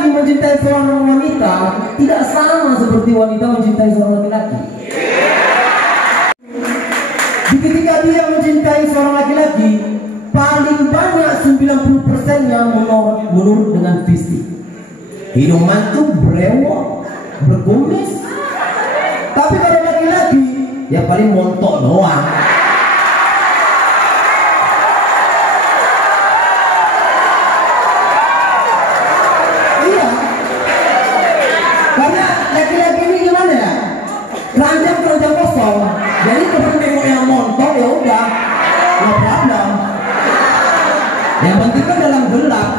laki-laki mencintai seorang wanita tidak sama seperti wanita mencintai seorang laki-laki. Ketika dia mencintai seorang laki-laki, paling banyak 90%-nya menurut dengan fisik. Hidung mancung, brewok, berkumis. Tapi kalau laki-laki, ya paling montok doang. Iya. Karena laki-laki ini gimana ya? Keranjang kosong. Jadi kalau nengok yang montok ya udah, nggak problem. Yang penting kan dalam gelap.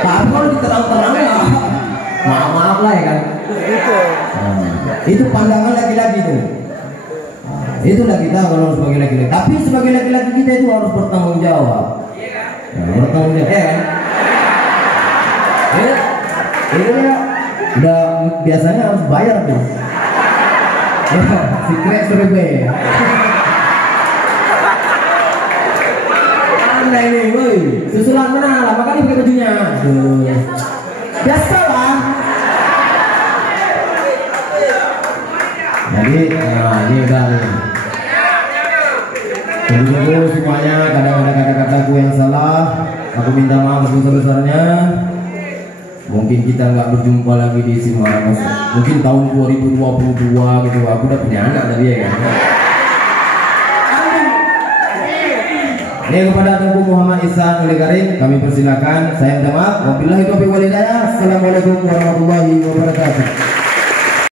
Tapi kalau diterang-terang ya, maaf lah ya kan. Itu pandangan laki-laki itu. Itulah kita kalau sebagai laki-laki. Tapi sebagai laki-laki kita itu harus bertanggung jawab. Bertanggung jawab ya kan. Ini ya, udah biasanya harus bayar tuh. Secret survei. Aneh nih, woi. Susulan mana? Lama kali pakai bajunya. Biasa lah. Jadi, ini udah nih. Tunggu semuanya. Kadang-kadang kata-kataku yang salah, aku minta maaf sebesar-besarnya. Mungkin kita nggak berjumpa lagi di Semarang. Mungkin tahun 2022 gitu. Aku udah punya anak tadi ya kan. Ini kepada Tuku Muhammad Ihsan oleh Karim kami persilakan. Saya minta maaf. Wabillahi taufiq wal hidayah. Assalamualaikum warahmatullahi wabarakatuh.